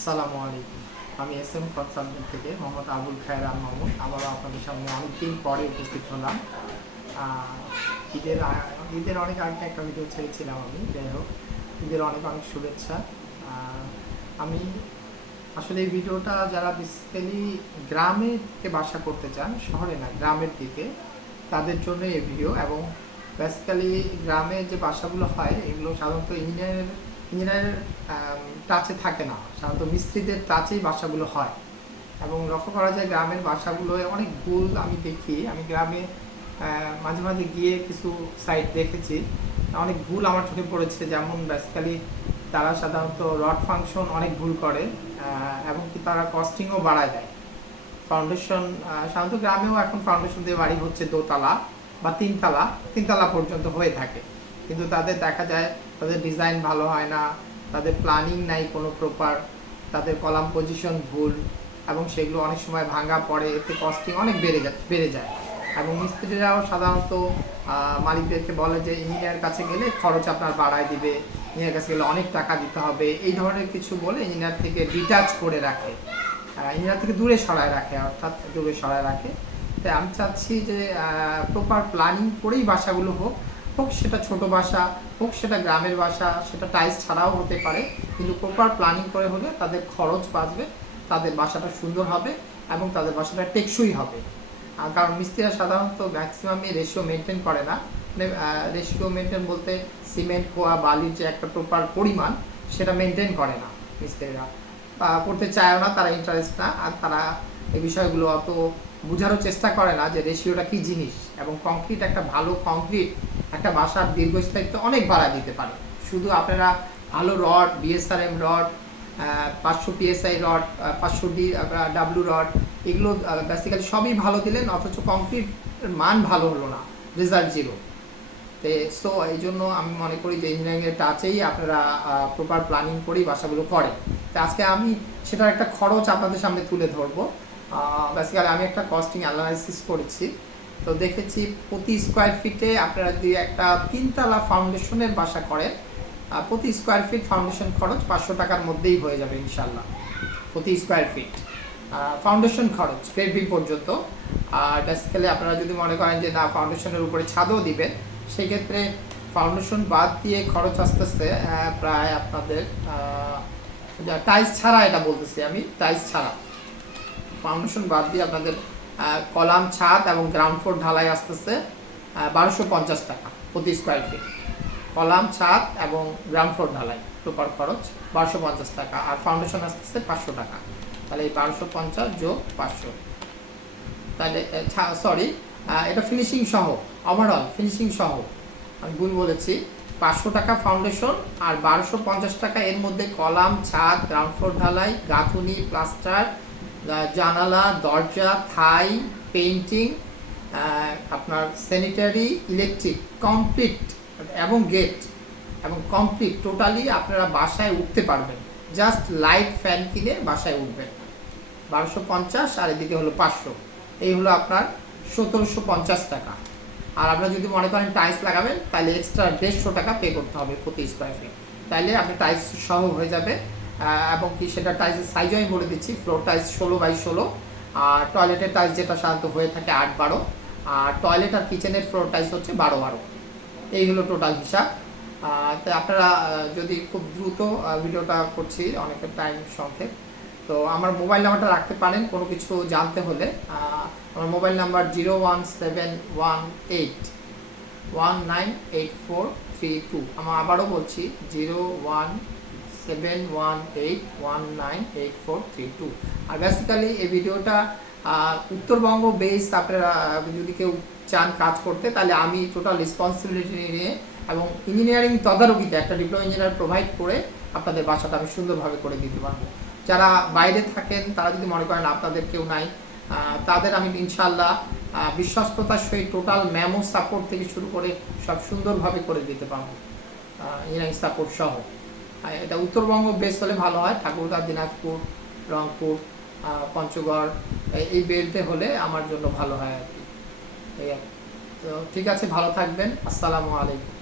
আসসালামু আলাইকুম। আমি এসএম কনসালটেন্ট থেকে মোহাম্মদ আবুল খায়ের আল মামুন আবারও আপনাদের সামনে অনেকদিন পরে উপস্থিত হলাম। ঈদের ঈদের অনেক আগে একটা ভিডিও ছেড়েছিলাম আমি। যাই হোক, ঈদের অনেক অনেক শুভেচ্ছা। আমি আসলে এই ভিডিওটা যারা বেসিক্যালি গ্রামে থেকে বাসা করতে চান, শহরে না গ্রামের দিকে, তাদের জন্য এই ভিডিও। এবং বেসিক্যালি গ্রামে যে বাসাগুলো হয় এগুলো সাধারণত ইঞ্জিনিয়ারের টাচে থাকে না, সাধারণত মিস্ত্রিদের টাচেই বাসাগুলো হয়। এবং লক্ষ্য করা যায় গ্রামের বাসাগুলোয় অনেক ভুল আমি দেখি। আমি গ্রামে মাঝে মাঝে গিয়ে কিছু সাইট দেখেছি, অনেক ভুল আমার চোখে পড়েছে। যেমন বেসিক্যালি তারা সাধারণত রড ফাংশন অনেক ভুল করে, এবং কি তারা কস্টিংও বাড়ায় দেয়। ফাউন্ডেশন সাধারণত গ্রামেও এখন ফাউন্ডেশন দিয়ে বাড়ি হচ্ছে দোতলা বা তিনতলা পর্যন্ত হয়ে থাকে, কিন্তু তাদের দেখা যায় তাদের ডিজাইন ভালো হয় না, তাদের প্ল্যানিং নাই কোনো প্রপার, তাদের কলাম পজিশন ভুল, এবং সেগুলো অনেক সময় ভাঙা পড়ে, এতে কস্টিং অনেক বেড়ে যায়। এবং মিস্ত্রিরাও সাধারণত মালিকদেরকে বলে যে ইঞ্জিনিয়ার কাছে গেলে খরচ আপনার বাড়ায় দিবে, ইঞ্জিনিয়ার কাছে গেলে অনেক টাকা দিতে হবে, এই ধরনের কিছু বলে ইঞ্জিনিয়ার থেকে ডিটাচ করে রাখে, ইঞ্জিনিয়ার থেকে দূরে সরায় রাখে, অর্থাৎ দূরে সরায় রাখে। তাই আমি চাচ্ছি যে প্রপার প্ল্যানিং করেই বাসাগুলো হোক, সেটা ছোট বাসা হোক, সেটা গ্রামের বাসা, সেটা টাইলস ছাড়াও হতে পারে, কিন্তু প্রপার প্ল্যানিং করে হলে তাদের খরচ বাঁচবে, তাদের বাসাটা সুন্দর হবে এবং তাদের বাসাটা টেকসই হবে। কারণ মিস্ত্রিরা সাধারণত ম্যাক্সিমামই রেশিও মেনটেন করে না। মানে রেশিও মেনটেন বলতে সিমেন্ট কোয়া বালির যে একটা প্রপার পরিমাণ, সেটা মেনটেন করে না মিস্ত্রিরা, করতে চায়ও না, তারা ইন্টারেস্ট না, আর তারা এই বিষয়গুলো অত বোঝারও চেষ্টা করে না যে রেশিওটা কী জিনিস। এবং কংক্রিট, একটা ভালো কংক্রিট একটা বাসার দীর্ঘস্থায়িত্ব অনেক বাড়া দিতে পারে। শুধু আপনারা ভালো rod, BSRM rod, 500 PSI rod, 500 W rod, এগুলো বেসিক্যালি সবই ভালো দিলেন, অথচ কংক্রিট মান ভালো হলো না, রেজাল্ট জিরো। সো এই জন্য আমি মনে করি যে ইঞ্জিনিয়ারিংয়ের টাচেই আপনারা প্রপার প্ল্যানিং করেই বাসাগুলো করেন। তো আজকে আমি সেটার একটা খরচ আপনাদের সামনে তুলে ধরবো। বেসিক্যালি আমি একটা কস্টিং অ্যানালাইসিস করেছি, তো দেখেছি প্রতি স্কোয়ার ফিটে আপনারা যদি একটা 3তলা ফাউন্ডেশনের বাসা করেন, প্রতি স্কোয়ার ফিট ফাউন্ডেশন খরচ 500 টাকার মধ্যেই হয়ে যাবে ইনশাল্লাহ, প্রতি স্কোয়ার ফিট ফাউন্ডেশন খরচ গ্রেড বি পর্যন্ত। আর বেসিক্যালি আপনারা যদি মনে করেন যে না ফাউন্ডেশনের উপরে ছাদও দিবেন, সেক্ষেত্রে ফাউন্ডেশন বাদ দিয়ে খরচ আস্তে আস্তে প্রায় আপনাদের টাইলস ছাড়া, এটা বলতেছি আমি, টাইলস ছাড়া ফাউন্ডেশন বাদ দিয়ে আপনাদের কলাম, ছাদ এবং গ্রাউন্ড ফ্লোর ঢালাই আস্তে আস্তে 1250 টাকা প্রতি স্কোয়ার ফিট। কলাম, ছাদ এবং গ্রাউন্ড ফ্লোর ঢালাই প্রপার খরচ 1250 টাকা, আর ফাউন্ডেশন আস্তে আস্তে 500 টাকা। তাহলে এই 1250 যোগ 500, তাহলে সরি, এটা ফিনিশিং সহ, ওভারঅল ফিনিশিং সহ আমি ভুল বলেছি। 500 টাকা ফাউন্ডেশন আর 1250 টাকা এর মধ্যে কলাম, ছাদ, গ্রাউন্ড ফ্লোর ঢালাই, গাঁথুনি, প্লাস্টার, জানালা, দরজা, থাই, পেইন্টিং, আপনার স্যানিটারি, ইলেকট্রিক, কমপ্লিট এবং গেট এবং কমপ্লিট টোটালি আপনারা বাসায় উঠতে পারবেন। জাস্ট লাইট ফ্যান কিনে বাসায় উঠবেন। 1250 আর এদিকে হলো 500, এই হলো আপনার 1750 টাকা। আর আপনারা যদি মনে করেন টাইলস লাগাবেন, তাহলে এক্সট্রা 150 টাকা পে করতে হবে প্রতি স্কোয়ার ফিট। তাইলে আপনি টাইলস সহ হয়ে যাবে। এবং কি সেটা টাইলসের সাইজও আমি বলে দিচ্ছি, ফ্লোর টাইলস 16x16, আর টয়লেটের টাইলস যেটা সাধারণত হয়ে থাকে 8x12, আর টয়লেট আর কিচেনের ফ্লোর টাইলস হচ্ছে 12x12। এই হলো টোটাল হিসাব। তাই আপনারা যদি খুব দ্রুত ভিডিওটা করছি, অনেকের টাইম সংক্ষেপ, তো আমার মোবাইল নাম্বারটা রাখতে পারেন কোনো কিছু জানতে হলে। আমার মোবাইল নাম্বার 01718198432। আমার আবারও বলছি 01718198432। আর বেসিক্যালি এই ভিডিওটা উত্তরবঙ্গ বেস, আপনারা যদি কেউ চান কাজ করতে, তাহলে আমি টোটাল রেসপন্সিবিলিটি নিয়ে এবং ইঞ্জিনিয়ারিং তদারকিতে একটা ডিপ্লোমা ইঞ্জিনিয়ার প্রোভাইড করে আপনাদের বাসাটা আমি সুন্দরভাবে করে দিতে পারবো। যারা বাইরে থাকেন, তারা যদি মনে করেন আপনাদের কেউ নাই, তাদের আমি ইনশাল্লাহ বিশ্বস্ততার সহিত টোটাল ম্যামো সাপোর্ট থেকে শুরু করে সব সুন্দরভাবে করে দিতে পারবো, ইঞ্জিনিয়ারিং সাপোর্ট সহ। এটা উত্তরবঙ্গ বেস হলে ভালো হয়, ঠাকুরগাঁ, দিনাজপুর, রংপুর, পঞ্চগড়, এই বেল্টে হলে আমার জন্য ভালো হয় আর কি। তো ঠিক আছে, ভালো থাকবেন। আসসালামু আলাইকুম।